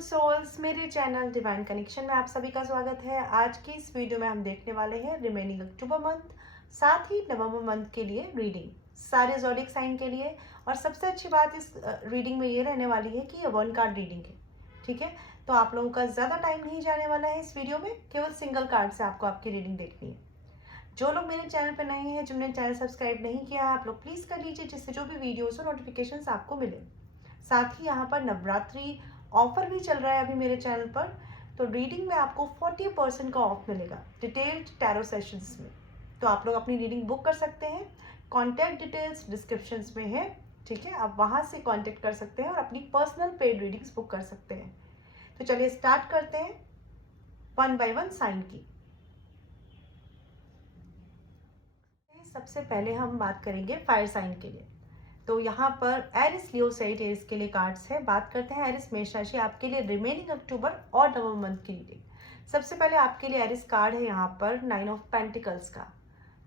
Souls, मेरे channel divine connection में आप सभी का स्वागत है। आज की इस वीडियो में हम देखने वाले हैं रिमेनिंग अक्टूबर मंथ, साथ ही नवंबर मंथ के लिए रीडिंग सारे ज़ोडिक साइन के लिए। और सबसे अच्छी बात इस रीडिंग में ये रहने वाली है कि ये 1 कार्ड रीडिंग है। ठीक है, तो आप लोगों का ज़्यादा टाइम नहीं जाने वाला है इस वीडियो में, केवल सिंगल कार्ड से आपको आपकी रीडिंग देखनी है। जो लोग मेरे चैनल पर नए हैं, जिन्होंने चैनल सब्सक्राइब नहीं किया है, आप लोग प्लीज़ कर लीजिए, जिससे जो भी वीडियोज़ और नोटिफिकेशन आपको मिले। साथ ही यहाँ पर नवरात्रि ऑफर भी चल रहा है अभी मेरे चैनल पर, तो रीडिंग में आपको 40% का ऑफ मिलेगा डिटेल्ड टैरो सेशंस में। तो आप लोग अपनी रीडिंग बुक कर सकते हैं। कॉन्टैक्ट डिटेल्स डिस्क्रिप्शंस में है। ठीक है, आप वहाँ से कॉन्टैक्ट कर सकते हैं और अपनी पर्सनल पेड रीडिंग्स बुक कर सकते हैं। तो चलिए स्टार्ट करते हैं 1 बाय 1 साइन की। सबसे पहले हम बात करेंगे फायर साइन के लिए। तो यहाँ पर एरिस, लियो, सैजिटेरियस के लिए कार्ड्स है। बात करते हैं एरिस मेष राशि आपके लिए रिमेनिंग अक्टूबर और नवंबर मंथ की रीडिंग। सबसे पहले आपके लिए एरिस कार्ड है यहाँ पर 9 ऑफ पेंटिकल्स का।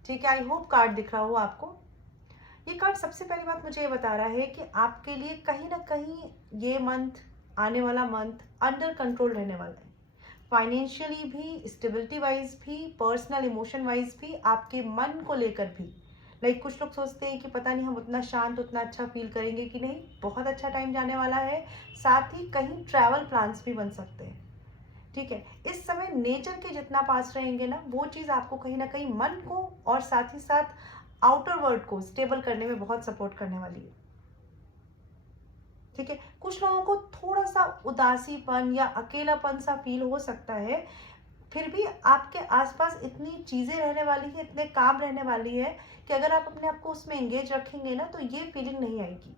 ठीक है, आई होप कार्ड दिख रहा हो आपको। ये कार्ड सबसे पहली बात मुझे ये बता रहा है कि आपके लिए कहीं ना कहीं ये मंथ, आने वाला मंथ अंडर कंट्रोल रहने वाला है। फाइनेंशियली भी, स्टेबिलिटी वाइज भी, पर्सनल इमोशन वाइज भी, आपके मन को लेकर भी। कुछ लोग सोचते हैं कि पता नहीं हम उतना शांत, उतना अच्छा फील करेंगे कि नहीं। बहुत अच्छा टाइम जाने वाला है। साथ ही कहीं ट्रैवल प्लान्स भी बन सकते हैं। ठीक है, इस समय नेचर के जितना पास रहेंगे ना, वो चीज़ आपको कहीं ना कहीं मन को और साथ ही साथ आउटर वर्ल्ड को स्टेबल करने में बहुत सपोर्ट करने वाली है। ठीक है, कुछ लोगों को थोड़ा सा उदासीपन या अकेलापन सा फील हो सकता है, फिर भी आपके आसपास इतनी चीज़ें रहने वाली है, इतने काम रहने वाली है कि अगर आप अपने आप को उसमें एंगेज रखेंगे ना, तो ये फीलिंग नहीं आएगी।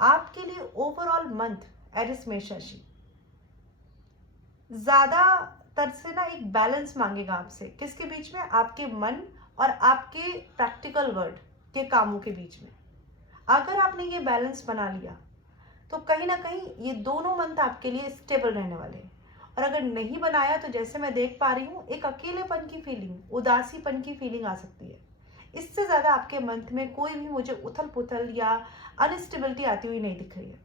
आपके लिए ओवरऑल मंथ एरिस मेष राशि ज़्यादातर से ना एक बैलेंस मांगेगा आपसे। किसके बीच में? आपके मन और आपके प्रैक्टिकल वर्ल्ड के कामों के बीच में। अगर आपने ये बैलेंस बना लिया तो कहीं ना कहीं ये दोनों मंथ आपके लिए स्टेबल रहने वाले हैं। और अगर नहीं बनाया तो जैसे मैं देख पा रही हूँ, एक अकेलेपन की फीलिंग, उदासीपन की फीलिंग आ सकती है। इससे ज़्यादा आपके मंथ में कोई भी मुझे उथल पुथल या अनस्टेबिलिटी आती हुई नहीं दिख रही है।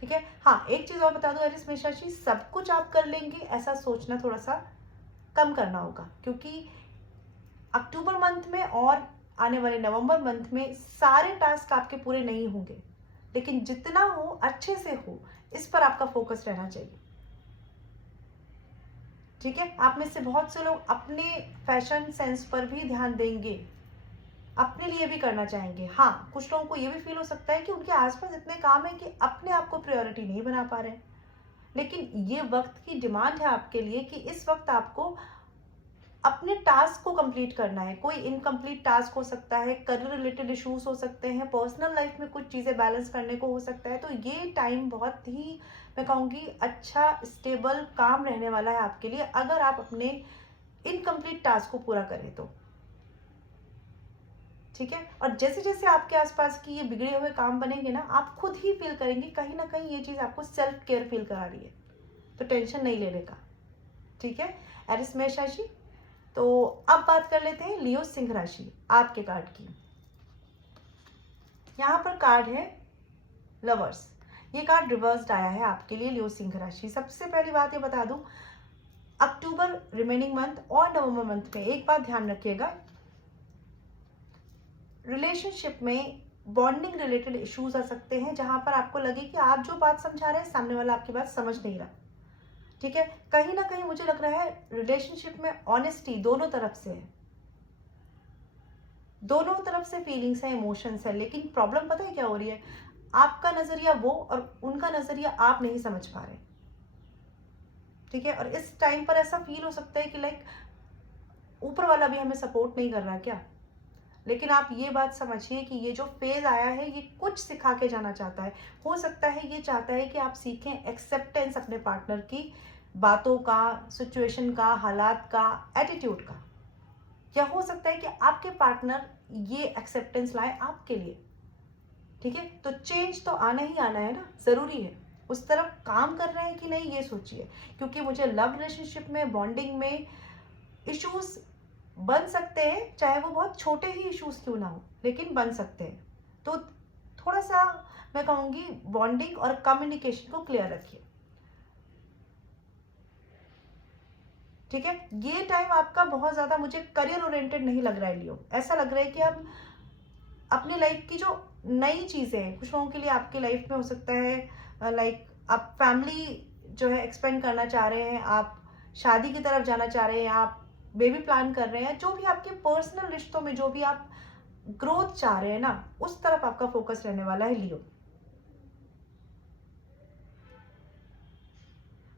ठीक है, हाँ, एक चीज़ और बता दूं, एरिस मेष राशि, सब कुछ आप कर लेंगे ऐसा सोचना थोड़ा सा कम करना होगा, क्योंकि अक्टूबर मंथ में और आने वाले नवंबर मंथ में सारे टास्क आपके पूरे नहीं होंगे, लेकिन जितना हो अच्छे से हो, इस पर आपका फोकस रहना चाहिए। ठीक है, आप में से बहुत से लोग अपने फैशन सेंस पर भी ध्यान देंगे, अपने लिए भी करना चाहेंगे। हाँ, कुछ लोगों को ये भी फील हो सकता है कि उनके आसपास इतने काम है कि अपने आप को प्रायोरिटी नहीं बना पा रहे हैं। लेकिन ये वक्त की डिमांड है आपके लिए कि इस वक्त आपको अपने टास्क को कंप्लीट करना है। कोई इनकम्प्लीट टास्क हो सकता है, करियर रिलेटेड इश्यूज हो सकते हैं, पर्सनल लाइफ में कुछ चीज़ें बैलेंस करने को हो सकता है। तो ये टाइम बहुत ही, मैं कहूँगी, अच्छा स्टेबल काम रहने वाला है आपके लिए, अगर आप अपने इनकम्प्लीट टास्क को पूरा करें तो। ठीक है, और जैसे जैसे आपके आसपास की ये बिगड़े हुए काम बनेंगे ना, आप खुद ही फील करेंगे कहीं ना कहीं ये चीज़ आपको सेल्फ केयर फील करा रही है। तो टेंशन नहीं लेने का। ठीक है, एरिस मेष राशि। तो अब बात कर लेते हैं लियो सिंह राशि आपके कार्ड की। यहाँ पर कार्ड है लवर्स। ये कार्ड रिवर्स्ड आया है आपके लिए लियो सिंह राशि। सबसे पहली बात ये बता दूं, अक्टूबर रिमेनिंग मंथ और नवंबर मंथ में एक बात ध्यान रखिएगा, रिलेशनशिप में बॉन्डिंग रिलेटेड इश्यूज आ सकते हैं, जहां पर आपको लगे कि आप जो बात समझा रहे हैं, सामने वाला आपकी बात समझ नहीं रहा। ठीक है, कहीं ना कहीं मुझे लग रहा है रिलेशनशिप में ऑनेस्टी दोनों तरफ से है, दोनों तरफ से फीलिंग्स है, इमोशंस है। लेकिन प्रॉब्लम पता है क्या हो रही है? आपका नजरिया वो और उनका नजरिया आप नहीं समझ पा रहे। ठीक है, और इस टाइम पर ऐसा फील हो सकता है कि ऊपर वाला भी हमें सपोर्ट नहीं कर रहा क्या। लेकिन आप ये बात समझिए कि ये जो फेज आया है, ये कुछ सिखा के जाना चाहता है। हो सकता है ये चाहता है कि आप सीखें एक्सेप्टेंस अपने पार्टनर की, बातों का, सिचुएशन का, हालात का, एटीट्यूड का। या हो सकता है कि आपके पार्टनर ये एक्सेप्टेंस लाए आपके लिए। ठीक है, तो चेंज तो आना ही आना है ना, जरूरी है। उस तरफ काम कर रहे हैं कि नहीं, ये सोचिए, क्योंकि मुझे लव रिलेशनशिप में, बॉन्डिंग में इश्यूज बन सकते हैं, चाहे वो बहुत छोटे ही इश्यूज क्यों ना हो, लेकिन बन सकते हैं। तो थोड़ा सा मैं कहूँगी बॉन्डिंग और कम्युनिकेशन को क्लियर रखिए। ठीक है, ये टाइम आपका बहुत ज़्यादा मुझे करियर ओरिएंटेड नहीं लग रहा है लियो। ऐसा लग रहा है कि आप अपनी लाइफ की जो नई चीज़ें हैं, कुछ लोगों के लिए आपकी लाइफ में हो सकता है लाइक आप फैमिली जो है एक्सपेंड करना चाह रहे हैं, आप शादी की तरफ जाना चाह रहे हैं, आप बेबी प्लान कर रहे हैं, जो भी आपके पर्सनल रिश्तों में जो भी आप ग्रोथ चाह रहे हैं ना, उस तरफ आपका फोकस रहने वाला है लियो।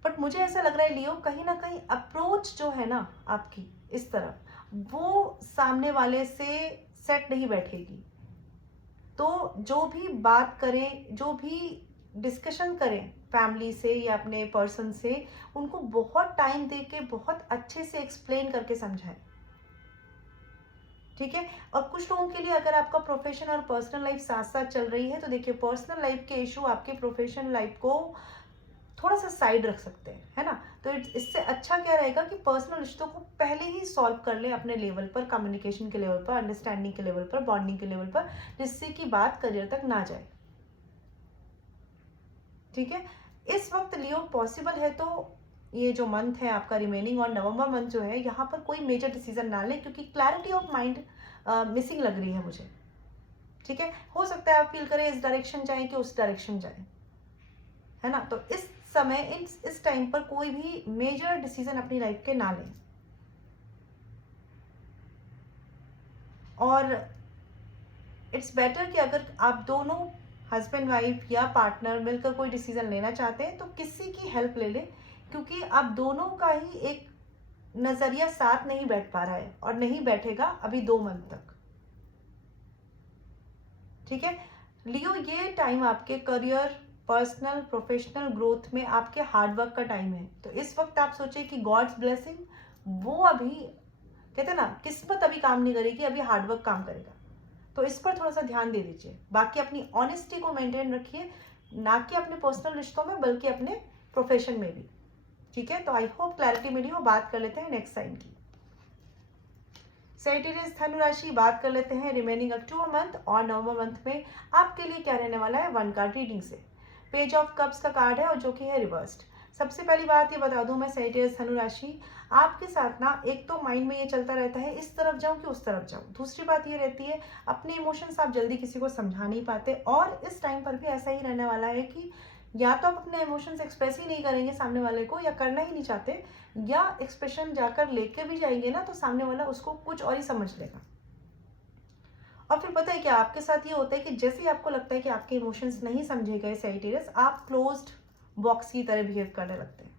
बट मुझे ऐसा लग रहा है लियो, कहीं ना कहीं अप्रोच जो है ना आपकी इस तरफ, वो सामने वाले से सेट नहीं बैठेगी। तो जो भी बात करें, जो भी डिस्कशन करें फैमिली से या अपने पर्सन से, उनको बहुत टाइम दे के बहुत अच्छे से एक्सप्लेन करके समझाएं। ठीक है, और कुछ लोगों के लिए अगर आपका प्रोफेशन और पर्सनल लाइफ साथ साथ चल रही है, तो देखिए पर्सनल लाइफ के इशू आपके प्रोफेशनल लाइफ को थोड़ा सा साइड रख सकते हैं, है ना। तो इससे अच्छा क्या रहेगा कि पर्सनल रिश्तों को पहले ही सॉल्व कर ले अपने लेवल पर, कम्युनिकेशन के लेवल पर, अंडरस्टैंडिंग के लेवल पर, बॉन्डिंग के लेवल पर, जिससे कि बात करियर तक ना जाए। ठीक है, इस वक्त लियो पॉसिबल है तो ये जो मंथ है आपका रिमेनिंग और नवंबर मंथ जो है, यहाँ पर कोई मेजर डिसीजन ना ले, क्योंकि क्लैरिटी ऑफ माइंड मिसिंग लग रही है मुझे। ठीक है, हो सकता है आप फील करें इस डायरेक्शन जाए कि उस डायरेक्शन जाए, है ना। तो इस समय इस टाइम पर कोई भी मेजर डिसीजन अपनी लाइफ के ना लें। और इट्स बेटर कि अगर आप दोनों हस्बैंड वाइफ या पार्टनर मिलकर कोई डिसीजन लेना चाहते हैं तो किसी की हेल्प ले लें, क्योंकि आप दोनों का ही एक नजरिया साथ नहीं बैठ पा रहा है और नहीं बैठेगा अभी 2 मंथ तक। ठीक है लियो, ये टाइम आपके करियर, पर्सनल, प्रोफेशनल ग्रोथ में आपके हार्डवर्क का टाइम है। तो इस वक्त आप सोचे कि गॉड्स ब्लेसिंग, वो अभी कहते हैं ना, किस्मत अभी काम नहीं करेगी, अभी हार्डवर्क काम करेगा। तो इस पर थोड़ा सा ध्यान दे दीजिए। बाकी अपनी ऑनेस्टी को मेंटेन रखिए, ना कि अपने पर्सनल रिश्तों में बल्कि अपने प्रोफेशन में भी। ठीक है, तो आई होप क्लैरिटी मिली हो। बात कर लेते हैं नेक्स्ट साइन की। सेजिटेरियस धनु राशि, बात कर लेते हैं रिमेनिंग अक्टूबर मंथ और नवंबर मंथ में आपके लिए क्या रहने वाला है 1 कार्ड रीडिंग से। पेज ऑफ कप्स का कार्ड है और जो कि है रिवर्स्ड। सबसे पहली बात ये बता दूं मैं, सेजिटेरियस धनु राशि, आपके साथ ना एक तो माइंड में ये चलता रहता है इस तरफ जाऊं कि उस तरफ जाऊं। दूसरी बात ये रहती है अपने इमोशंस आप जल्दी किसी को समझा नहीं पाते, और इस टाइम पर भी ऐसा ही रहने वाला है कि या तो आप अपने इमोशंस एक्सप्रेस ही नहीं करेंगे सामने वाले को, या करना ही नहीं चाहते, या एक्सप्रेशन जाकर लेके भी जाएंगे ना तो सामने वाला उसको कुछ और ही समझ लेगा। और फिर पता है क्या आपके साथ ये होता है कि जैसे ही आपको लगता है कि आपके इमोशंस नहीं समझे गए सेजिटेरियस, आप क्लोज्ड बॉक्स की तरह बिहेव करने लगते हैं।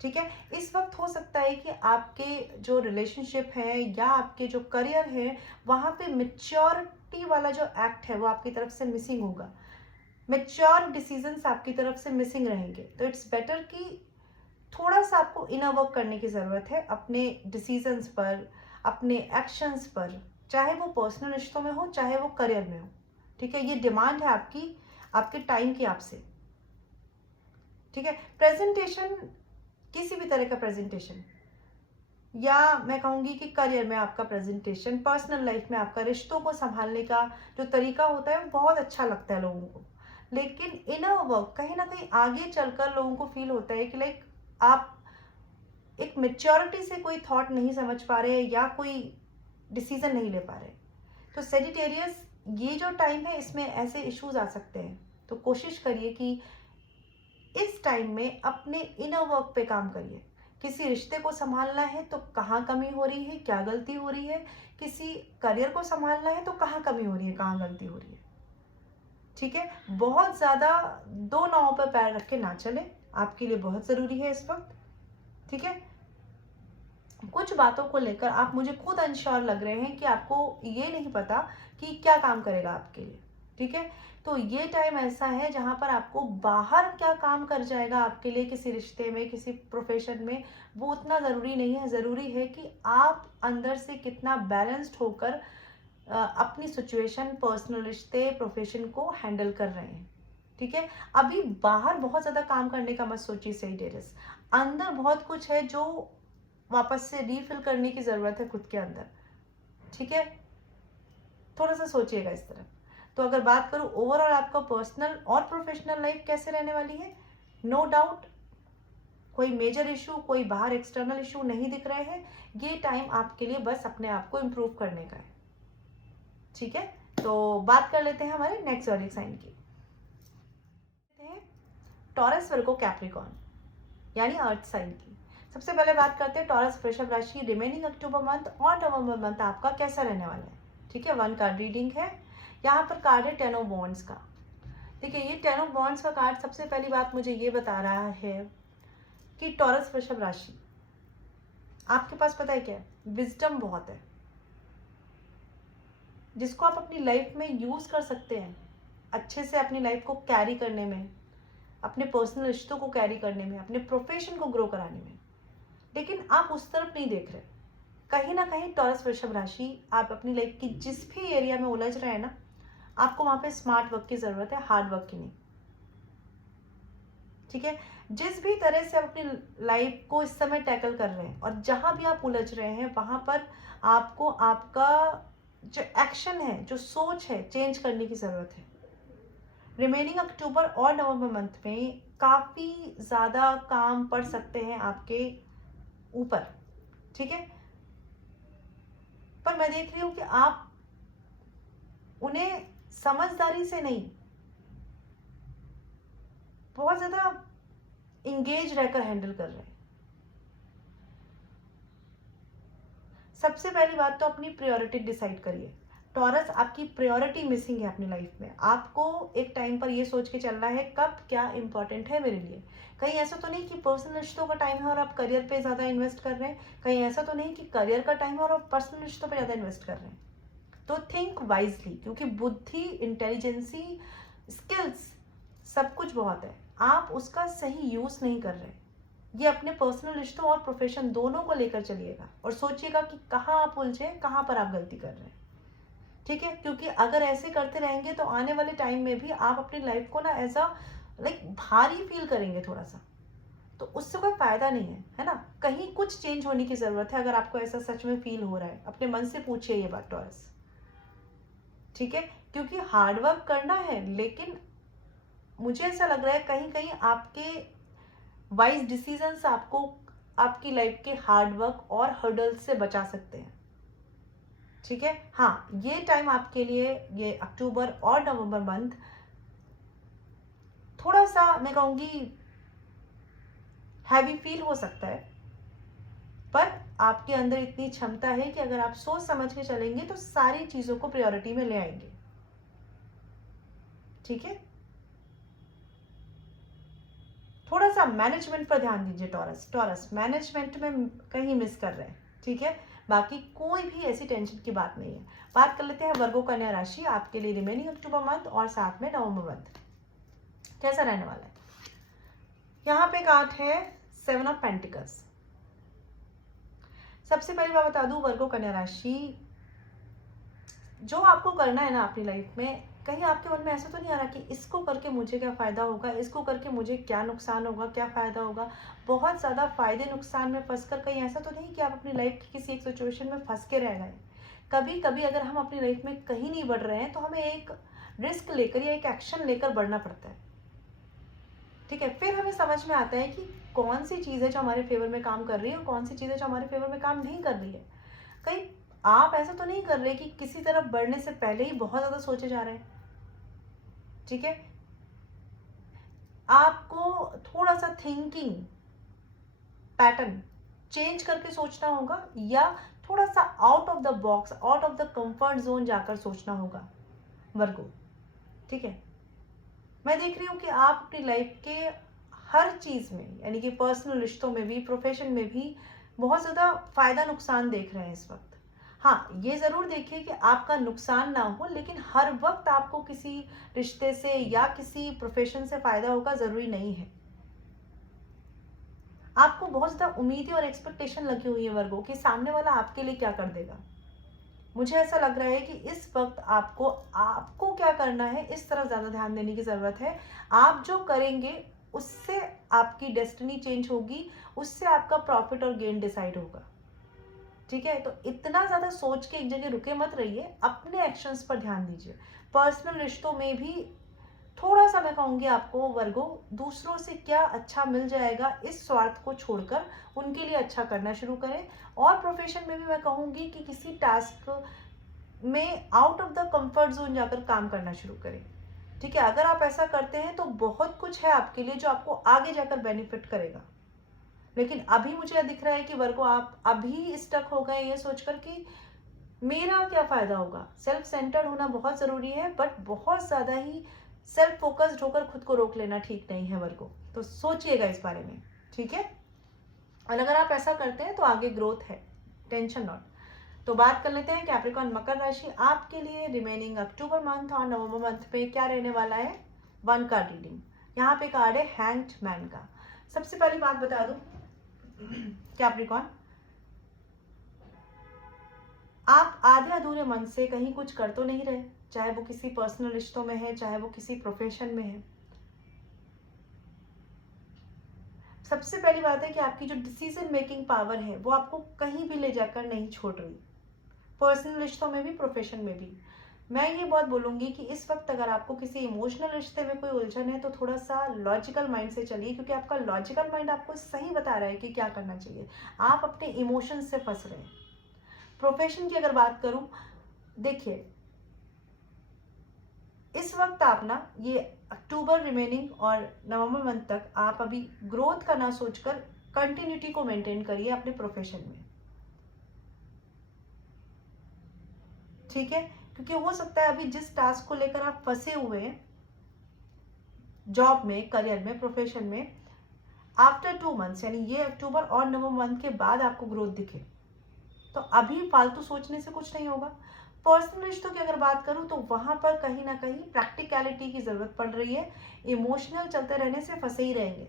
ठीक है, इस वक्त हो सकता है कि आपके जो रिलेशनशिप है या आपके जो करियर है, वहां पे मेच्योरिटी वाला जो एक्ट है वो आपकी तरफ से मिसिंग होगा। मेच्योर डिसीजंस आपकी तरफ से मिसिंग रहेंगे। तो इट्स बेटर कि थोड़ा सा आपको इनर वर्क करने की ज़रूरत है अपने डिसीजंस पर, अपने एक्शंस पर, चाहे वो पर्सनल रिश्तों में हो चाहे वो करियर में हो। ठीक है, ये डिमांड है आपकी, आपके टाइम की आपसे। ठीक है, प्रेजेंटेशन, किसी भी तरह का प्रेजेंटेशन, या मैं कहूँगी कि करियर में आपका प्रेजेंटेशन, पर्सनल लाइफ में आपका रिश्तों को संभालने का जो तरीका होता है वो बहुत अच्छा लगता है लोगों को। लेकिन इनर वर्क कहीं ना कहीं आगे चलकर लोगों को फील होता है कि लाइक आप एक मेच्योरिटी से कोई थॉट नहीं समझ पा रहे या कोई डिसीजन नहीं ले पा रहे। तो सेजिटेरियस, ये जो टाइम है इसमें ऐसे इश्यूज आ सकते हैं। तो कोशिश करिए कि इस टाइम में अपने इनर वर्क पे काम करिए। किसी रिश्ते को संभालना है तो कहाँ कमी हो रही है, क्या गलती हो रही है। किसी करियर को संभालना है तो कहाँ कमी हो रही है, कहाँ गलती हो रही है। ठीक है, बहुत ज़्यादा दो नावों पर पैर रख के ना चले, आपके लिए बहुत ज़रूरी है इस वक्त। ठीक है, कुछ बातों को लेकर आप मुझे खुद अनश्योर लग रहे हैं कि आपको ये नहीं पता कि क्या काम करेगा आपके लिए। ठीक है, तो ये टाइम ऐसा है जहां पर आपको बाहर क्या काम कर जाएगा आपके लिए किसी रिश्ते में, किसी प्रोफेशन में, वो उतना ज़रूरी नहीं है। ज़रूरी है कि आप अंदर से कितना बैलेंस्ड होकर अपनी सिचुएशन, पर्सनल रिश्ते, प्रोफेशन को हैंडल कर रहे हैं। ठीक है, अभी बाहर बहुत ज़्यादा काम करने का मत सोचिए सेजिटेरियस। अंदर बहुत कुछ है जो वापस से रीफिल करने की ज़रूरत है खुद के अंदर। ठीक है, थोड़ा सा सोचिएगा इस तरफ। तो अगर बात करूँ ओवरऑल आपका पर्सनल और प्रोफेशनल लाइफ कैसे रहने वाली है, नो डाउट कोई मेजर इशू, कोई बाहर एक्सटर्नल इशू नहीं दिख रहे हैं। ये टाइम आपके लिए बस अपने आप को इम्प्रूव करने का है। ठीक है, तो बात कर लेते हैं हमारे नेक्स्ट ज़ोडिएक साइन की। टॉरस, वर्गो, कैप्रिकॉर्न यानी अर्थ साइन की। सबसे पहले बात करते हैं टॉरस वृषभ राशि, रिमेनिंग अक्टूबर मंथ और नवंबर मंथ आपका कैसा रहने वाला है। ठीक है, 1 कार्ड रीडिंग है। यहाँ पर कार्ड है 10 ऑफ वॉन्ड्स का। देखिए, ये 10 ऑफ वॉन्ड्स का कार्ड सबसे पहली बात मुझे ये बता रहा है कि टॉरस वृषभ राशि, आपके पास पता है क्या है, विजडम बहुत है, जिसको आप अपनी लाइफ में यूज कर सकते हैं अच्छे से, अपनी लाइफ को कैरी करने में, अपने पर्सनल रिश्तों को कैरी करने में, अपने प्रोफेशन को ग्रो कराने में। लेकिन आप उस तरफ नहीं देख रहे। कहीं ना कहीं टॉरस वृषभ राशि, आप अपनी लाइफ की जिस भी एरिया में उलझ रहे हैं ना, आपको वहां पे स्मार्ट वर्क की जरूरत है, हार्ड वर्क की नहीं। ठीक है, जिस भी तरह से आप अपनी लाइफ को इस समय टैकल कर रहे हैं और जहां भी आप उलझ रहे हैं, वहां पर आपको आपका जो एक्शन है, जो सोच है, चेंज करने की जरूरत है। रिमेनिंग अक्टूबर और नवंबर मंथ में काफी ज्यादा काम पड़ सकते हैं आपके ऊपर। ठीक है, पर मैं देख रही हूं कि आप उन्हें समझदारी से नहीं, बहुत ज्यादा इंगेज रहकर हैंडल कर रहे हैं। सबसे पहली बात तो अपनी प्रायोरिटी डिसाइड करिए। टॉरस, आपकी प्रायोरिटी मिसिंग है अपनी लाइफ में। आपको एक टाइम पर ये सोच के चलना है कब क्या इंपॉर्टेंट है मेरे लिए। कहीं ऐसा तो नहीं कि पर्सनल रिश्तों का टाइम है और आप करियर पे ज़्यादा इन्वेस्ट कर रहे हैं। कहीं ऐसा तो नहीं कि करियर का टाइम है और आप पर्सनल रिश्तों पे ज़्यादा इन्वेस्ट कर रहे हैं। तो थिंक वाइजली, क्योंकि बुद्धि, इंटेलिजेंसी, स्किल्स सब कुछ बहुत है, आप उसका सही यूज़ नहीं कर रहे। ये अपने पर्सनल रिश्तों और प्रोफेशन दोनों को लेकर चलिएगा और सोचिएगा कि कहाँ आप उलझे, कहाँ पर आप गलती कर रहे हैं। ठीक है, क्योंकि अगर ऐसे करते रहेंगे तो आने वाले टाइम में भी आप अपनी लाइफ को ना ऐसा भारी फील करेंगे थोड़ा सा, तो उससे कोई फायदा नहीं है ना। कहीं कुछ चेंज होने की जरूरत है। अगर आपको ऐसा सच में फील हो रहा है, अपने मन से पूछिए ये बात टॉरस। ठीक है, क्योंकि हार्डवर्क करना है, लेकिन मुझे ऐसा लग रहा है कहीं कहीं आपके वाइज डिसीजंस आपको आपकी लाइफ के हार्डवर्क और हर्डल्स से बचा सकते हैं। ठीक है, हाँ, ये टाइम आपके लिए, ये अक्टूबर और नवंबर मंथ थोड़ा सा मैं कहूंगी हैवी फील हो सकता है, पर आपके अंदर इतनी क्षमता है कि अगर आप सोच समझ के चलेंगे तो सारी चीजों को प्रायोरिटी में ले आएंगे। ठीक है, थोड़ा सा मैनेजमेंट पर ध्यान दीजिए टॉरस मैनेजमेंट में कहीं मिस कर रहे हैं। ठीक है, बाकी कोई भी ऐसी टेंशन की बात नहीं है। बात कर लेते हैं वर्गो कन्या राशि, आपके लिए रिमेनिंग अक्टूबर मंथ और साथ में नवंबर मंथ कैसा रहने वाला है। यहाँ पे कार्ड है 7 ऑफ पेंटिकल्स। सबसे पहले मैं बता दूं वर्गो कन्या राशि, जो आपको करना है ना अपनी लाइफ में, कहीं आपके मन में ऐसा तो नहीं आ रहा कि इसको करके मुझे क्या फ़ायदा होगा, इसको करके मुझे क्या नुकसान होगा, क्या फ़ायदा होगा। बहुत ज़्यादा फ़ायदे नुकसान में फंसकर कहीं ऐसा तो नहीं कि आप अपनी लाइफ की किसी एक सिचुएशन में फंस के रह गए। कभी कभी अगर हम अपनी लाइफ में कहीं नहीं बढ़ रहे हैं तो हमें एक रिस्क लेकर या एक एक्शन लेकर बढ़ना पड़ता है। ठीक है, फिर हमें समझ में आता है कि कौन सी चीज़ है जो हमारे फेवर में काम कर रही है और कौन सी चीज़ है जो हमारे फेवर में काम नहीं कर रही है। कहीं आप ऐसा तो नहीं कर रहे कि किसी तरफ बढ़ने से पहले ही बहुत ज़्यादा सोचे जा रहे हैं। ठीक है, आपको थोड़ा सा थिंकिंग पैटर्न चेंज करके सोचना होगा, या थोड़ा सा out of the box, out of the comfort zone जाकर सोचना होगा वर्गो। ठीक है, मैं देख रही हूँ कि आप अपनी लाइफ के हर चीज़ में, यानी कि पर्सनल रिश्तों में भी, प्रोफेशन में भी बहुत ज़्यादा फायदा नुकसान देख रहे हैं इस वक्त। हाँ, ये ज़रूर देखिए कि आपका नुकसान ना हो, लेकिन हर वक्त आपको किसी रिश्ते से या किसी प्रोफेशन से फ़ायदा होगा ज़रूरी नहीं है। आपको बहुत ज़्यादा उम्मीदें और एक्सपेक्टेशन लगी हुई है वर्गो कि सामने वाला आपके लिए क्या कर देगा। मुझे ऐसा लग रहा है कि इस वक्त आपको आपको क्या करना है, इस तरफ ज़्यादा ध्यान देने की ज़रूरत है। आप जो करेंगे उससे आपकी डेस्टिनी चेंज होगी, उससे आपका प्रॉफिट और गेन डिसाइड होगा। ठीक है, तो इतना ज़्यादा सोच के एक जगह रुके मत रहिए, अपने एक्शंस पर ध्यान दीजिए। पर्सनल रिश्तों में भी थोड़ा सा मैं कहूँगी आपको वर्गो, दूसरों से क्या अच्छा मिल जाएगा इस स्वार्थ को छोड़कर उनके लिए अच्छा करना शुरू करें। और प्रोफेशन में भी मैं कहूँगी कि किसी टास्क में out of the comfort zone जाकर काम करना शुरू करें। ठीक है, अगर आप ऐसा करते हैं तो बहुत कुछ है आपके लिए जो आपको आगे जाकर बेनिफिट करेगा। लेकिन अभी मुझे दिख रहा है कि वर्गो आप अभी स्टक हो गए ये सोचकर कि मेरा क्या फायदा होगा। सेल्फ सेंटर्ड होना बहुत जरूरी है, बट बहुत ज्यादा ही सेल्फ फोकस्ड होकर खुद को रोक लेना ठीक नहीं है वर्गो। तो सोचिएगा इस बारे में, ठीक है। और अगर आप ऐसा करते हैं तो आगे ग्रोथ है, टेंशन नॉट। तो बात कर लेते हैं कैप्रिकॉर्न मकर राशि आपके लिए रिमेनिंग अक्टूबर मंथ और नवंबर मंथ पे क्या रहने वाला है। 1 कार्ड रीडिंग। यहाँ पे कार्ड है हैंग्ड मैन का। सबसे पहली बात बता दूं कैप्रिकॉर्न, आप आधे अधूरे मन से कहीं कुछ कर तो नहीं रहे, चाहे वो किसी पर्सनल रिश्तों में है, चाहे वो किसी प्रोफेशन में है। सबसे पहली बात है कि आपकी जो डिसीजन मेकिंग पावर है वो आपको कहीं भी ले जाकर नहीं छोड़ रही, पर्सनल रिश्तों में भी, प्रोफेशन में भी। मैं ये बहुत बोलूंगी कि इस वक्त अगर आपको किसी इमोशनल रिश्ते में कोई उलझन है तो थोड़ा सा लॉजिकल माइंड से चलिए, क्योंकि आपका लॉजिकल माइंड आपको सही बता रहा है कि क्या करना चाहिए। आप अपने इमोशंस से फंस रहे हैं। प्रोफेशन की अगर बात करूं, देखिए इस वक्त आप ना ये अक्टूबर रिमेनिंग और नवंबर मंथ तक आप अभी ग्रोथ का ना सोचकर कंटिन्यूटी को मेंटेन करिए अपने प्रोफेशन में, ठीक है। क्योंकि हो सकता है अभी जिस टास्क को लेकर आप फंसे हुए हैं, जॉब में, करियर में, प्रोफेशन में, आफ्टर 2 मंथ्स यानी ये अक्टूबर और नवंबर मंथ के बाद आपको ग्रोथ दिखे। तो अभी फालतू सोचने से कुछ नहीं होगा। पर्सनल रिश्तों की अगर बात करूं तो वहां पर कहीं ना कहीं प्रैक्टिकलिटी की जरूरत पड़ रही है। इमोशनल चलते रहने से फंसे ही रहेंगे।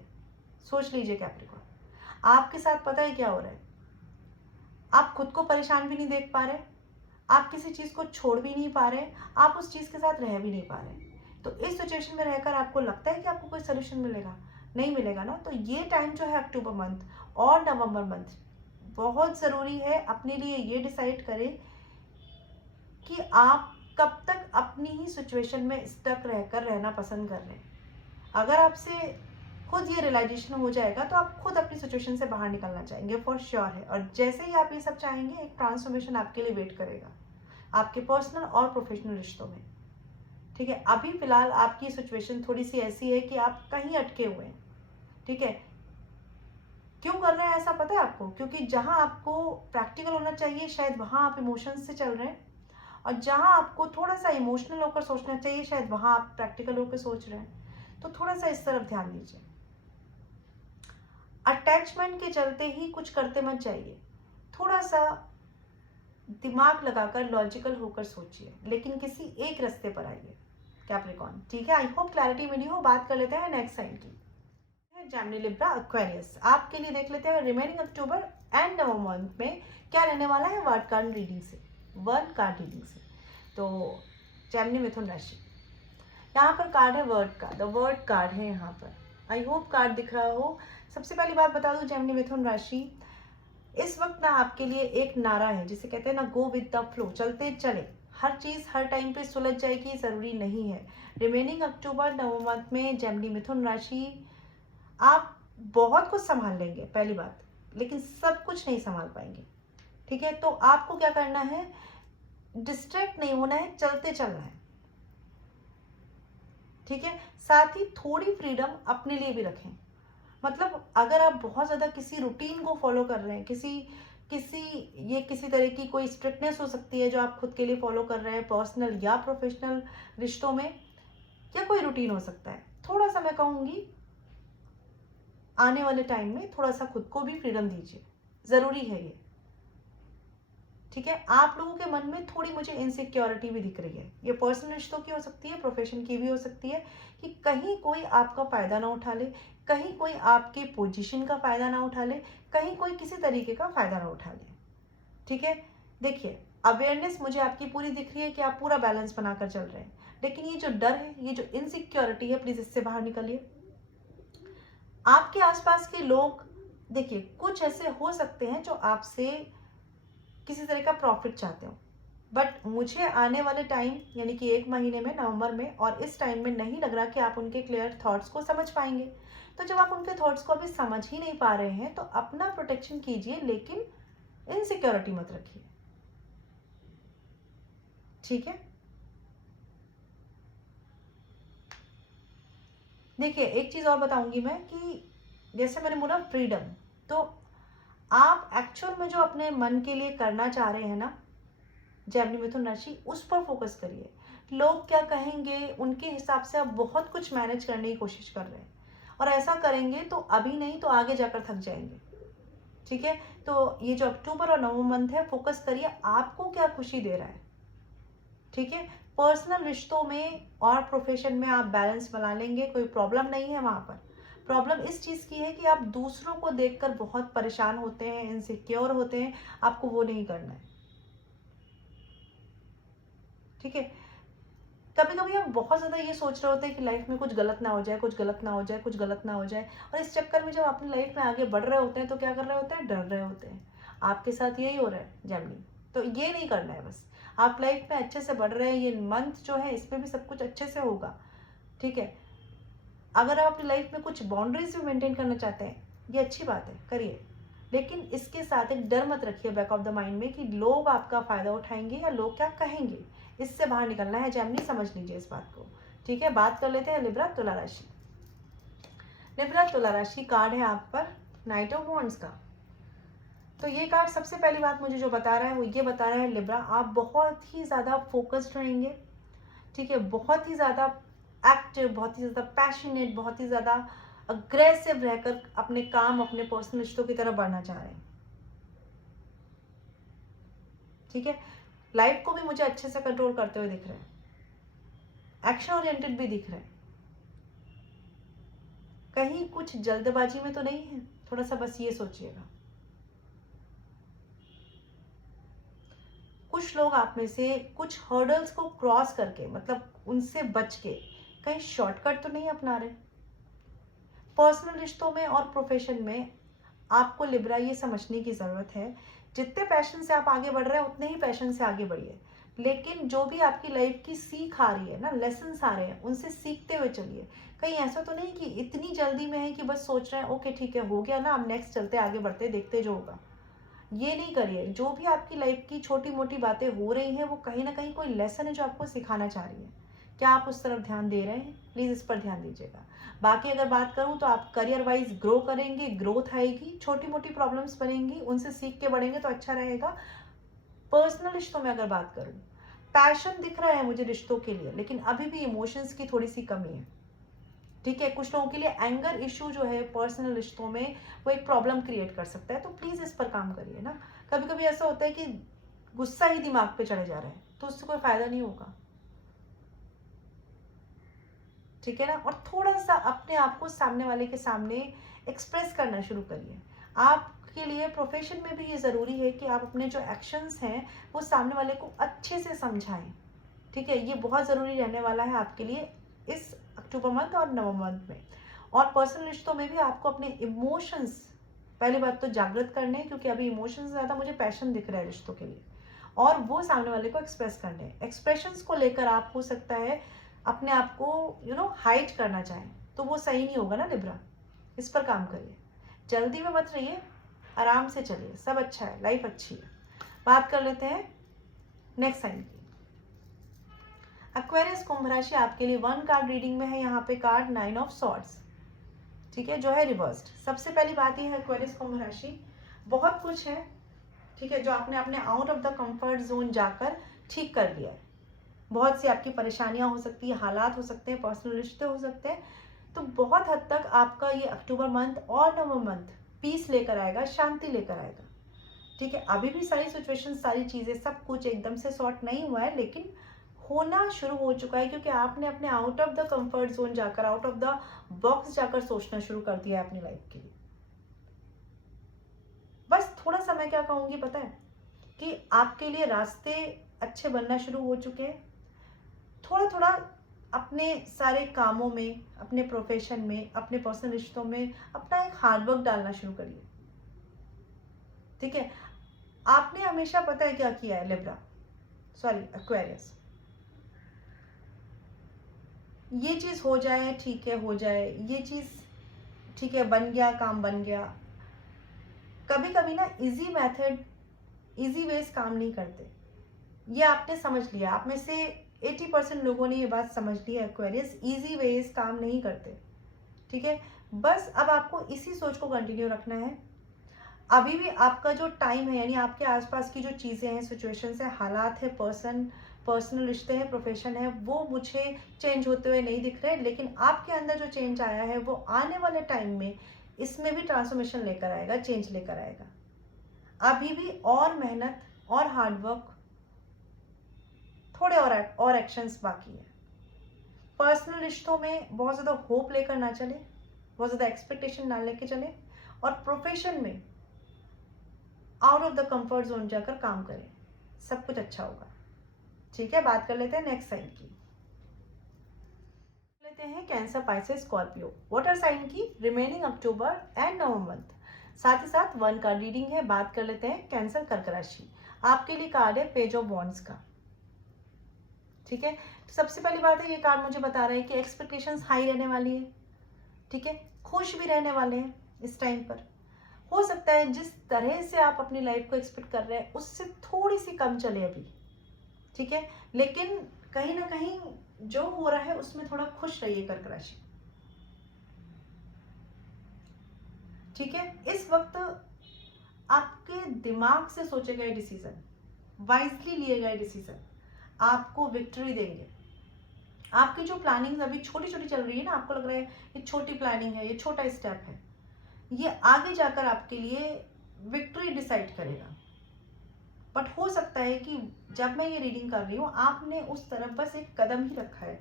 सोच लीजिए कैप्रिकॉर्न, आपके साथ पता है क्या हो रहा है, आप खुद को परेशान भी नहीं देख पा रहे, आप किसी चीज को छोड़ भी नहीं पा रहे, आप उस चीज के साथ रह भी नहीं पा रहे। तो इस सिचुएशन में रहकर आपको लगता है कि आपको कोई सोल्यूशन मिलेगा, नहीं मिलेगा ना। तो ये टाइम जो है अक्टूबर मंथ और नवंबर मंथ बहुत जरूरी है। अपने लिए ये डिसाइड करें कि आप कब तक अपनी ही सिचुएशन में स्टक रहकर रहना पसंद कर रहे हैं। अगर आपसे खुद ये रियलाइजेशन हो जाएगा तो आप खुद अपनी सिचुएशन से बाहर निकलना चाहेंगे, फॉर श्योर है। और जैसे ही आप ये सब चाहेंगे, एक ट्रांसफॉर्मेशन आपके लिए वेट करेगा आपके पर्सनल और प्रोफेशनल रिश्तों में, ठीक है। अभी फिलहाल आपकी सिचुएशन थोड़ी सी ऐसी है कि आप कहीं अटके हुए हैं, ठीक है। क्यों कर रहे हैं ऐसा पता है आपको? क्योंकि जहां आपको प्रैक्टिकल होना चाहिए शायद वहां आप इमोशंस से चल रहे हैं, और जहां आपको थोड़ा सा इमोशनल होकर सोचना चाहिए शायद वहां आप प्रैक्टिकल होकर सोच रहे हैं। तो थोड़ा सा इस तरफ ध्यान दीजिए। अटैचमेंट के चलते ही कुछ करते मत जाइए, थोड़ा सा दिमाग लगाकर लॉजिकल होकर सोचिए, लेकिन किसी एक रास्ते पर आइए कैप्रिकॉर्न, ठीक है। आई होप क्लैरिटी मिली हो। बात कर लेते हैं नेक्स्ट साइन की, जेमिनी, लिब्रा, एक्वेरियस। आपके लिए देख लेते हैं remaining October and November month में क्या रहने वाला है वर्ड कार्ड रीडिंग से, वर्ड कार्ड रीडिंग से। तो जेमिनी, मिथुन राशि, यहाँ पर कार्ड है word card, the word card है यहाँ पर। आई होप कार्ड दिख रहा हो। सबसे पहली बात बता दूं जेमिनी मिथुन राशि, इस वक्त ना आपके लिए एक नारा है जिसे कहते हैं ना, गो विद द फ्लो, चलते चले। हर चीज हर टाइम पे सुलझ जाएगी जरूरी नहीं है। रिमेनिंग अक्टूबर नवंबर मंथ में जेमिनी मिथुन राशि आप बहुत कुछ संभाल लेंगे पहली बात, लेकिन सब कुछ नहीं संभाल पाएंगे, ठीक है। तो आपको क्या करना है, डिस्ट्रैक्ट नहीं होना है, चलते चलना है, ठीक है। साथ ही थोड़ी फ्रीडम अपने लिए भी रखें। मतलब अगर आप बहुत ज्यादा किसी रूटीन को फॉलो कर रहे हैं, किसी किसी ये किसी तरह की कोई स्ट्रिक्टनेस हो सकती है जो आप खुद के लिए फॉलो कर रहे हैं, पर्सनल या प्रोफेशनल रिश्तों में, या कोई रूटीन हो सकता है। थोड़ा सा मैं कहूंगी आने वाले टाइम में थोड़ा सा खुद को भी फ्रीडम दीजिए, जरूरी है ये, ठीक है। आप लोगों के मन में थोड़ी मुझे इनसिक्योरिटी भी दिख रही है, ये पर्सनल रिश्तों की हो सकती है, प्रोफेशन की भी हो सकती है, कि कहीं कोई आपका फायदा ना उठा ले, कहीं कोई आपके पोजीशन का फायदा ना उठा ले, कहीं कोई किसी तरीके का फायदा ना उठा ले, ठीक है। देखिए अवेयरनेस मुझे आपकी पूरी दिख रही है कि आप पूरा बैलेंस बनाकर चल रहे हैं, लेकिन ये जो डर है, ये जो इनसिक्योरिटी है, प्लीज इससे बाहर निकलिए। आपके आसपास के लोग, देखिए कुछ ऐसे हो सकते हैं जो आपसे किसी तरह का प्रॉफिट चाहते हो, बट मुझे आने वाले टाइम यानी कि 1 महीने में, नवंबर में, और इस टाइम में नहीं लग रहा कि आप उनके क्लियर थॉट्स को समझ पाएंगे। तो जब आप उनके थॉट्स को अभी समझ ही नहीं पा रहे हैं तो अपना प्रोटेक्शन कीजिए, लेकिन इनसिक्योरिटी मत रखिए। ठीक है। देखिए, एक चीज और बताऊंगी मैं कि जैसे मैंने बोला फ्रीडम, तो आप एक्चुअल में जो अपने मन के लिए करना चाह रहे हैं ना जेमिनी मिथुन राशि, उस पर फोकस करिए। लोग क्या कहेंगे उनके हिसाब से आप बहुत कुछ मैनेज करने की कोशिश कर रहे हैं, और ऐसा करेंगे तो अभी नहीं तो आगे जाकर थक जाएंगे। ठीक है। तो ये जो अक्टूबर और नवंबर मंथ है, फोकस करिए आपको क्या खुशी दे रहा है। ठीक है। पर्सनल रिश्तों में और प्रोफेशन में आप बैलेंस बना लेंगे, कोई प्रॉब्लम नहीं है वहां पर। प्रॉब्लम इस चीज की है कि आप दूसरों को देखकर बहुत परेशान होते हैं, इनसिक्योर होते हैं, आपको वो नहीं करना है। ठीक है। कभी कभी हम बहुत ज्यादा ये सोच रहे होते हैं कि लाइफ में कुछ गलत ना हो जाए, कुछ गलत ना हो जाए, कुछ गलत ना हो जाए, और इस चक्कर में जब अपनी लाइफ में आगे बढ़ रहे होते हैं तो क्या कर रहे होते हैं, डर रहे होते हैं। आपके साथ यही हो रहा है जेमिनी। तो ये नहीं करना है। बस आप लाइफ में अच्छे से बढ़ रहे हैं, ये मंथ जो है इसमें भी सब कुछ अच्छे से होगा। ठीक है। अगर आप अपनी लाइफ में कुछ बाउंड्रीज भी मेंटेन करना चाहते हैं, ये अच्छी बात है, करिए। लेकिन इसके साथ एक डर मत रखिए बैक ऑफ द माइंड में कि लोग आपका फायदा उठाएंगे या लोग क्या कहेंगे। इससे बाहर निकलना है जेमिनी, समझ लीजिए इस बात को। ठीक है। बात कर लेते हैं लिब्रा तुला राशि। लिब्रा तुला राशि कार्ड है आप पर नाइट ऑफ वॉन्ड्स का। तो ये कार्ड सबसे पहली बात मुझे जो बता रहा है वो ये बता रहा है, लिब्रा आप बहुत ही ज्यादा फोकस्ड रहेंगे। ठीक है। बहुत ही ज्यादा एक्टिव, बहुत ही ज्यादा पैशनेट, बहुत ही ज्यादा अग्रेसिव रहकर अपने काम, अपने पर्सनल रिश्तों की तरफ बढ़ना चाह रहे हैं। ठीक है। लाइफ को भी मुझे अच्छे से कंट्रोल करते हुए दिख रहे हैं, एक्शन ओरिएंटेड भी दिख रहे हैं। कहीं कुछ जल्दबाजी में तो नहीं है, थोड़ा सा बस ये सोचिएगा। कुछ लोग आप में से कुछ हर्डल्स को क्रॉस करके, मतलब उनसे बच के, कहीं शॉर्टकट तो नहीं अपना रहे। पर्सनल रिश्तों में और प्रोफेशन में आपको लिब्रा ये समझने की जरूरत है, जितने पैशन से आप आगे बढ़ रहे हैं उतने ही पैशन से आगे बढ़िए। लेकिन जो भी आपकी लाइफ की सीख आ रही है ना, लेसन आ रहे हैं, उनसे सीखते हुए चलिए। कहीं ऐसा तो नहीं कि इतनी जल्दी में है कि बस सोच रहे हैं ओके ठीक है हो गया ना, अब नेक्स्ट चलते आगे बढ़ते देखते जो होगा। ये नहीं करिए। जो भी आपकी लाइफ की छोटी मोटी बातें हो रही हैं वो कहीं ना कहीं कोई लेसन है जो आपको सिखाना चाह रही है। क्या आप उस तरफ ध्यान दे रहे हैं? प्लीज इस पर ध्यान दीजिएगा। बाकी अगर बात करूं तो आप करियर वाइज ग्रो करेंगे, ग्रोथ आएगी, छोटी मोटी प्रॉब्लम्स बनेंगी, उनसे सीख के बढ़ेंगे तो अच्छा रहेगा। पर्सनल रिश्तों में अगर बात करूं, पैशन दिख रहा है मुझे रिश्तों के लिए, लेकिन अभी भी इमोशंस की थोड़ी सी कमी है। ठीक है। कुछ लोगों के लिए एंगर इशू जो है पर्सनल रिश्तों में वो एक प्रॉब्लम क्रिएट कर सकता है, तो प्लीज इस पर काम करिए ना। कभी कभी ऐसा होता है कि गुस्सा ही दिमाग पे चढ़े जा रहा है, तो उससे कोई फायदा नहीं होगा। ठीक है ना। और थोड़ा सा अपने आप को सामने वाले के सामने एक्सप्रेस करना शुरू करिए। आपके लिए प्रोफेशन में भी ये ज़रूरी है कि आप अपने जो एक्शंस हैं वो सामने वाले को अच्छे से समझाएं। ठीक है। ये बहुत ज़रूरी रहने वाला है आपके लिए इस अक्टूबर मंथ और नवंबर मंथ में। और पर्सनल रिश्तों में भी आपको अपने इमोशंस पहली बात तो जागृत करने हैं, क्योंकि अभी इमोशंस से ज़्यादा मुझे पैशन दिख रहा है रिश्तों के लिए, और वो सामने वाले को एक्सप्रेस करने हैं। एक्सप्रेशंस को लेकर आप हो सकता है अपने आप को हाइड करना चाहें, तो वो सही नहीं होगा ना लिब्रा। इस पर काम करिए, जल्दी में मत रहिए, आराम से चलिए, सब अच्छा है, लाइफ अच्छी है। बात कर लेते हैं नेक्स्ट साइन की। एक्वेरियस कुंभ राशि आपके लिए 1 कार्ड रीडिंग में है। यहाँ पे कार्ड 9 ऑफ सॉर्ड्स, ठीक है, जो है रिवर्स्ड। सबसे पहली बात ये है एक्वेरियस कुंभ राशि, बहुत कुछ है ठीक है जो आपने अपने out of the comfort zone जाकर ठीक कर लिया है। बहुत सी आपकी परेशानियां हो सकती है, हालात हो सकते हैं, पर्सनल रिश्ते हो सकते हैं। तो बहुत हद तक आपका ये अक्टूबर मंथ और नवंबर मंथ पीस लेकर आएगा, शांति लेकर आएगा। ठीक है। अभी भी सारी सिचुएशन, सारी चीजें, सब कुछ एकदम से सॉर्ट नहीं हुआ है, लेकिन होना शुरू हो चुका है, क्योंकि आपने अपने out of the comfort zone जाकर, आउट ऑफ द बॉक्स जाकर सोचना शुरू कर दिया है अपनी लाइफ के लिए। बस थोड़ा सा मैं क्या कहूंगी पता है, कि आपके लिए रास्ते अच्छे बनना शुरू हो चुके हैं। थोड़ा थोड़ा अपने सारे कामों में, अपने प्रोफेशन में, अपने पर्सनल रिश्तों में अपना एक हार्डवर्क डालना शुरू करिए। ठीक है। आपने हमेशा पता है क्या किया है लिब्रा, सॉरी एक्वेरियस, ये चीज़ हो जाए ठीक है, हो जाए ये चीज़ ठीक है, बन गया काम बन गया। कभी कभी ना इजी मेथड, इजी वेज काम नहीं करते, ये आपने समझ लिया। आप में से 80% लोगों ने ये बात समझ ली है, एक्वेरियस इजी वेज काम नहीं करते। ठीक है, बस अब आपको इसी सोच को कंटिन्यू रखना है। अभी भी आपका जो टाइम है, यानी आपके आसपास की जो चीज़ें हैं, सिचुएशंस है, हालात है, पर्सनल रिश्ते हैं, प्रोफेशन है, वो मुझे चेंज होते हुए नहीं दिख रहे, लेकिन आपके अंदर जो चेंज आया है वो आने वाले टाइम में इसमें भी ट्रांसफॉर्मेशन लेकर आएगा, चेंज लेकर आएगा। अभी भी और मेहनत और हार्डवर्क, थोड़े और एक्शंस बाकी है। पर्सनल रिश्तों में बहुत ज़्यादा होप लेकर ना चले, बहुत ज़्यादा एक्सपेक्टेशन ना लेके चले, और प्रोफेशन में out of the comfort zone जाकर काम करें, सब कुछ अच्छा होगा। ठीक है, बात कर लेते हैं नेक्स्ट साइन की। लेते हैं Cancer, Pisces, Scorpio, water sign की remaining October and November month. साथ ही साथ 1 कार्ड रीडिंग है। बात कर लेते हैं कैंसर, कर्क राशि। आपके लिए कार्ड है पेज ऑफ वॉन्ड्स का। ठीक है, तो सबसे पहली बात है, ये कार्ड मुझे बता रहा है कि एक्सपेक्टेशंस हाई रहने वाली है। ठीक है, खुश भी रहने वाले हैं इस टाइम पर। हो सकता है जिस तरह से आप अपनी लाइफ को एक्सपेक्ट कर रहे हैं उससे थोड़ी सी कम चले अभी। ठीक है, लेकिन कहीं ना कहीं जो हो रहा है उसमें थोड़ा खुश रहिए कर्क राशि। ठीक है, इस वक्त आपके दिमाग से सोचे गए डिसीजन, वाइजली लिए गए डिसीजन आपको विक्ट्री देंगे। आपकी जो प्लानिंग अभी छोटी छोटी चल रही है ना, आपको लग रहा है ये छोटी प्लानिंग है, ये छोटा स्टेप है, ये आगे जाकर आपके लिए विक्ट्री डिसाइड करेगा। बट हो सकता है कि जब मैं ये रीडिंग कर रही हूँ आपने उस तरफ बस एक कदम ही रखा है।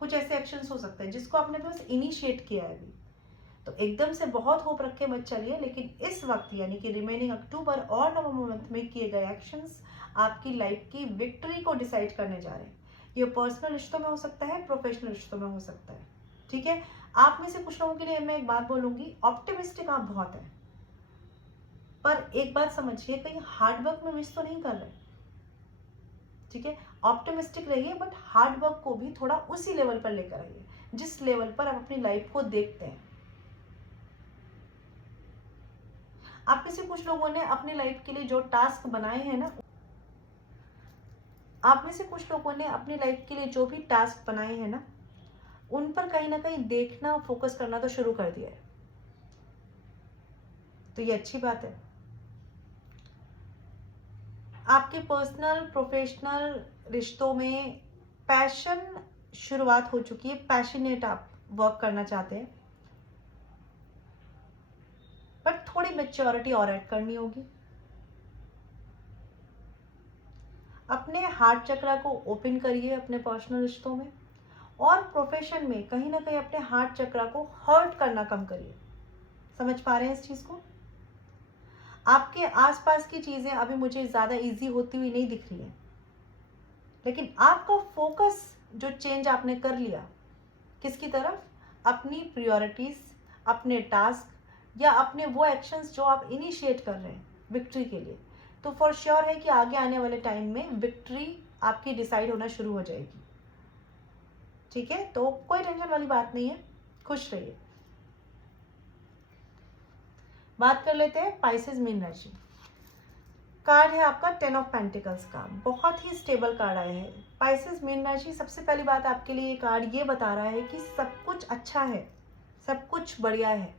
कुछ ऐसे एक्शंस हो सकते हैं जिसको आपने बस इनिशिएट किया है अभी, तो एकदम से बहुत होप रख के मत चलिए। लेकिन इस वक्त यानी कि रिमेनिंग अक्टूबर और नवंबर मंथ में किए गए एक्शंस आपकी लाइफ की विक्ट्री को डिसाइड करने जा रहे हैं। ये पर्सनल रिश्तों में हो सकता है, प्रोफेशनल रिश्तों में हो सकता है। ठीक है, आप में से कुछ लोगों के लिए मैं एक बात बोलूंगी, ऑप्टिमिस्टिक आप बहुत है, पर एक बात समझिए, कहीं हार्डवर्क में मिस तो नहीं कर रहे। ठीक है, ऑप्टिमिस्टिक रहिए, बट हार्डवर्क को भी थोड़ा उसी लेवल पर लेकर आइए जिस लेवल पर आप अपनी लाइफ को देखते हैं। आप में से कुछ लोगों ने अपनी लाइफ के लिए जो टास्क बनाए हैं ना, आप में से कुछ लोगों ने अपनी लाइफ के लिए जो भी टास्क बनाए हैं ना, उन पर कहीं ना कहीं देखना, फोकस करना तो शुरू कर दिया है, तो ये अच्छी बात है। आपके पर्सनल प्रोफेशनल रिश्तों में पैशन शुरुआत हो चुकी है, पैशनेट आप वर्क करना चाहते हैं, बट थोड़ी मैच्योरिटी और ऐड करनी होगी। अपने हार्ट चक्रा को ओपन करिए अपने पर्सनल रिश्तों में, और प्रोफेशन में कहीं ना कहीं अपने हार्ट चक्रा को हर्ट करना कम करिए। समझ पा रहे हैं इस चीज़ को? आपके आसपास की चीज़ें अभी मुझे ज़्यादा इजी होती हुई नहीं दिख रही हैं, लेकिन आपका फोकस जो चेंज आपने कर लिया, किसकी तरफ? अपनी प्रायोरिटीज़, अपने टास्क, या अपने वो एक्शंस जो आप इनिशिएट कर रहे हैं विक्ट्री के लिए, तो फॉर श्योर है कि आगे आने वाले टाइम में विक्ट्री आपकी डिसाइड होना शुरू हो जाएगी। ठीक है, तो कोई टेंशन वाली बात नहीं है, खुश रहिए। बात कर लेते हैं पाइसेस, मीन राशि। कार्ड है आपका 10 ऑफ पेंटिकल्स का, बहुत ही स्टेबल कार्ड आया है। पाइसेस मीन राशि, सबसे पहली बात आपके लिए ये कार्ड ये बता रहा है कि सब कुछ अच्छा है, सब कुछ बढ़िया है।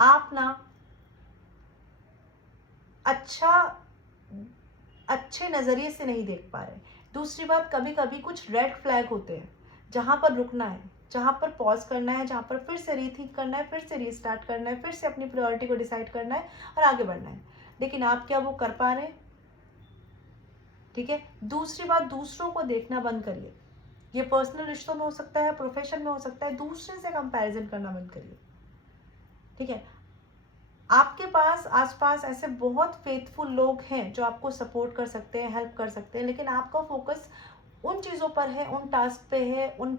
आप ना अच्छे नज़रिए से नहीं देख पा रहे। दूसरी बात, कभी कभी कुछ रेड फ्लैग होते हैं जहाँ पर रुकना है, जहाँ पर पॉज करना है, जहाँ पर फिर से रीथिंक करना है, फिर से रीस्टार्ट करना है, फिर से अपनी प्रायोरिटी को डिसाइड करना है और आगे बढ़ना है, लेकिन आप क्या वो कर पा रहे हैं? ठीक है, दूसरी बात, दूसरों को देखना बंद करिए। ये पर्सनल रिश्तों में हो सकता है, प्रोफेशन में हो सकता है, दूसरे से कंपैरिजन करना बंद करिए। ठीक है, आपके पास आसपास ऐसे बहुत फेथफुल लोग हैं जो आपको सपोर्ट कर सकते हैं, हेल्प कर सकते हैं, लेकिन आपका फोकस उन चीज़ों पर है, उन टास्क पे है, उन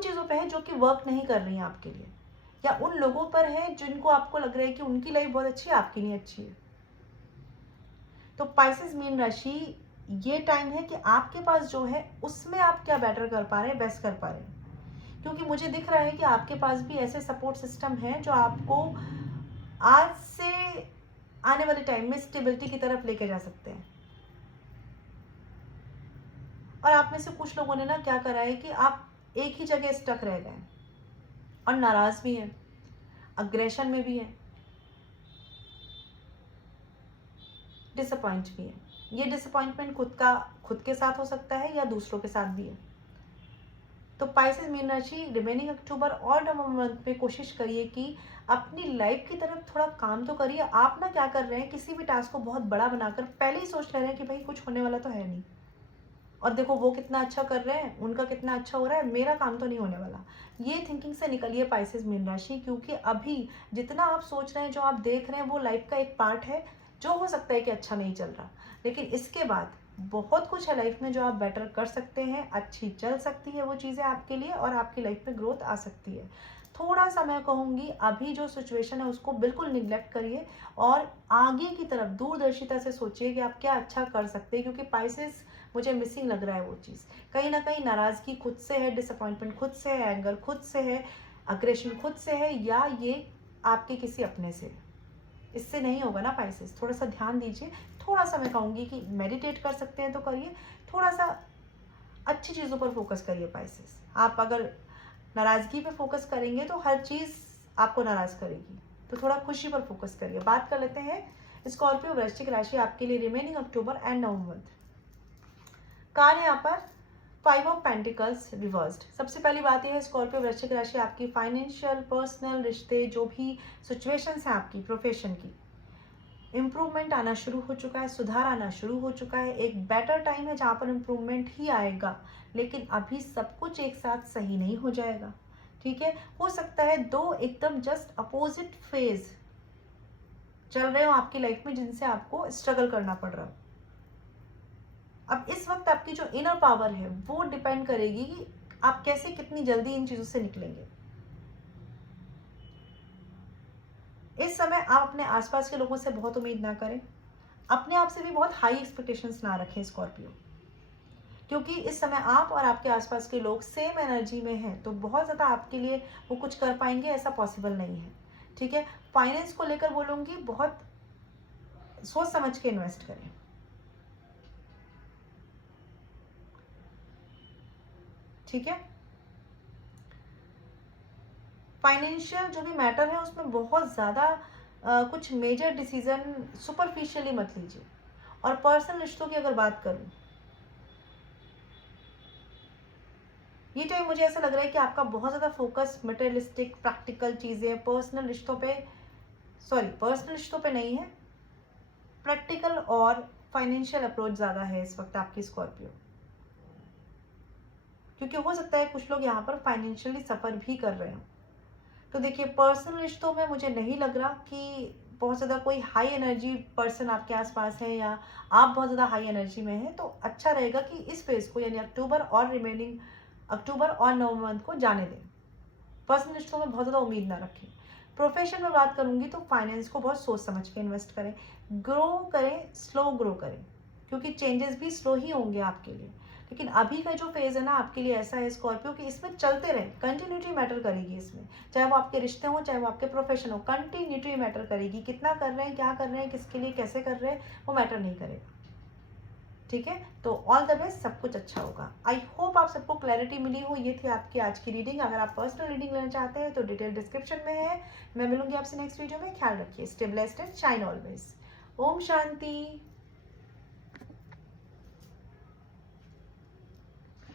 चीज़ों पे है जो कि वर्क नहीं कर रही हैं आपके लिए, या उन लोगों पर है जिनको आपको लग रहा है कि उनकी लाइफ बहुत अच्छी है, आपकी नहीं अच्छी है। तो पाइसेस मीन राशि, ये टाइम है कि आपके पास जो है उसमें आप क्या बेटर कर पा रहे हैं, बेस्ट कर पा रहे हैं। क्योंकि मुझे दिख रहा है कि आपके पास भी ऐसे सपोर्ट सिस्टम है जो आपको आज से आने वाले टाइम में स्टेबिलिटी की तरफ लेके जा सकते हैं। और आप में से कुछ लोगों ने ना क्या करा है कि आप एक ही जगह स्टक रह गए और नाराज भी हैं, अग्रेशन में भी हैं, डिसअपॉइंट भी है। ये डिसअपॉइंटमेंट खुद के साथ हो सकता है या दूसरों के साथ भी है। तो पाइसेस मीन राशि, रिमेनिंग अक्टूबर और नवंबर मंथ में कोशिश करिए कि अपनी लाइफ की तरफ थोड़ा काम तो करिए। आप ना क्या कर रहे हैं, किसी भी टास्क को बहुत बड़ा बनाकर पहले ही सोच ले रहे हैं कि भाई कुछ होने वाला तो है नहीं, और देखो वो कितना अच्छा कर रहे हैं, उनका कितना अच्छा हो रहा है, मेरा काम तो नहीं होने वाला। ये थिंकिंग से निकलिए पाइसेस मीन राशि, क्योंकि अभी जितना आप सोच रहे हैं, जो आप देख रहे हैं, वो लाइफ का एक पार्ट है जो हो सकता है कि अच्छा नहीं चल रहा, लेकिन इसके बाद बहुत कुछ है लाइफ में जो आप बेटर कर सकते हैं, अच्छी चल सकती है वो चीज़ें आपके लिए, और आपकी लाइफ में ग्रोथ आ सकती है। थोड़ा सा मैं कहूँगी अभी जो सिचुएशन है उसको बिल्कुल निग्लेक्ट करिए और आगे की तरफ दूरदर्शिता से सोचिए कि आप क्या अच्छा कर सकते हैं, क्योंकि पाइसेस मुझे मिसिंग लग रहा है वो चीज़। कहीं ना कहीं नाराज़गी खुद से है, डिसअपॉइंटमेंट खुद से है, एंगर खुद से है, अग्रेशन खुद से है, या ये आपके किसी अपने से। इससे नहीं होगा ना पाइसेस, थोड़ा सा ध्यान दीजिए। थोड़ा सा मैं कहूँगी कि मेडिटेट कर सकते हैं तो करिए, थोड़ा सा अच्छी चीज़ों पर फोकस करिए पाइसेस। आप अगर नाराज़गी पे फोकस करेंगे तो हर चीज़ आपको नाराज़ करेगी, तो थोड़ा खुशी पर फोकस करिए। बात कर लेते हैं स्कॉर्पियो वृश्चिक राशि आपके लिए remaining October and November. Card है यहाँ पर 5 ऑफ पेंटिकल्स रिवर्स्ड। सबसे पहली बात यह है स्कॉर्पियो वृश्चिक राशि, आपकी फाइनेंशियल, पर्सनल, रिश्ते, जो भी सिचुएशंस हैं आपकी, प्रोफेशन की, इम्प्रूवमेंट आना शुरू हो चुका है, सुधार आना शुरू हो चुका है। एक बेटर टाइम है जहाँ पर इम्प्रूवमेंट ही आएगा, लेकिन अभी सब कुछ एक साथ सही नहीं हो जाएगा। ठीक है, हो सकता है दो एकदम जस्ट अपोजिट फेज चल रहे हो आपकी लाइफ में जिनसे आपको स्ट्रगल करना पड़ रहा हो। अब इस वक्त आपकी जो इनर पावर है वो डिपेंड करेगी कि आप कैसे, कितनी जल्दी इन चीजों से निकलेंगे। इस समय आप अपने आसपास के लोगों से बहुत उम्मीद ना करें, अपने आप से भी बहुत हाई एक्सपेक्टेशंस ना रखें स्कॉर्पियो, क्योंकि इस समय आप और आपके आसपास के लोग सेम एनर्जी में हैं, तो बहुत ज़्यादा आपके लिए वो कुछ कर पाएंगे ऐसा पॉसिबल नहीं है। ठीक है, फाइनेंस को लेकर बोलूँगी बहुत सोच समझ के इन्वेस्ट करें। ठीक है, फाइनेंशियल जो भी मैटर है उसमें बहुत ज़्यादा कुछ मेजर डिसीजन सुपरफिशियली मत लीजिए। और पर्सनल रिश्तों की अगर बात करूं, ये टाइम मुझे ऐसा लग रहा है कि आपका बहुत ज़्यादा फोकस मटेरियलिस्टिक प्रैक्टिकल चीज़ें, पर्सनल रिश्तों पे नहीं है, प्रैक्टिकल और फाइनेंशियल अप्रोच ज़्यादा है इस वक्त आपकी स्कॉर्पियो। क्योंकि हो सकता है कुछ लोग यहाँ पर फाइनेंशियली सफ़र भी कर रहे हो। तो देखिए, पर्सनल रिश्तों में मुझे नहीं लग रहा कि बहुत ज़्यादा कोई हाई एनर्जी पर्सन आपके आसपास है या आप बहुत ज़्यादा हाई एनर्जी में हैं, तो अच्छा रहेगा कि इस फेज को, यानी अक्टूबर और नवंबर मंथ को जाने दें। पर्सनल रिश्तों में बहुत ज़्यादा उम्मीद ना रखें। प्रोफेशन में बात करूंगी तो फाइनेंस को बहुत सोच समझ के इन्वेस्ट करें, ग्रो करें, स्लो ग्रो करें, क्योंकि चेंजेस भी स्लो ही होंगे आपके लिए। लेकिन अभी का जो फेज है ना आपके लिए ऐसा है स्कॉर्पियो कि इसमें चलते रहें, कंटिन्यूटी मैटर करेगी इसमें, चाहे वो आपके रिश्ते हो, चाहे वो आपके प्रोफेशन हो, कंटिन्यूटी मैटर करेगी। कितना कर रहे हैं, क्या कर रहे हैं, किसके लिए कैसे कर रहे हैं, वो मैटर नहीं करेगा। ठीक है, तो ऑल द बेस्ट, सब कुछ अच्छा होगा। आई होप आप सबको क्लैरिटी मिली हो। ये थी आपकी आज की रीडिंग। अगर आप पर्सनल रीडिंग लेना चाहते हैं तो डिटेल डिस्क्रिप्शन में है। मैं मिलूंगी आपसे नेक्स्ट वीडियो में। ख्याल रखिए, stay blessed and shine always. ओम शांति।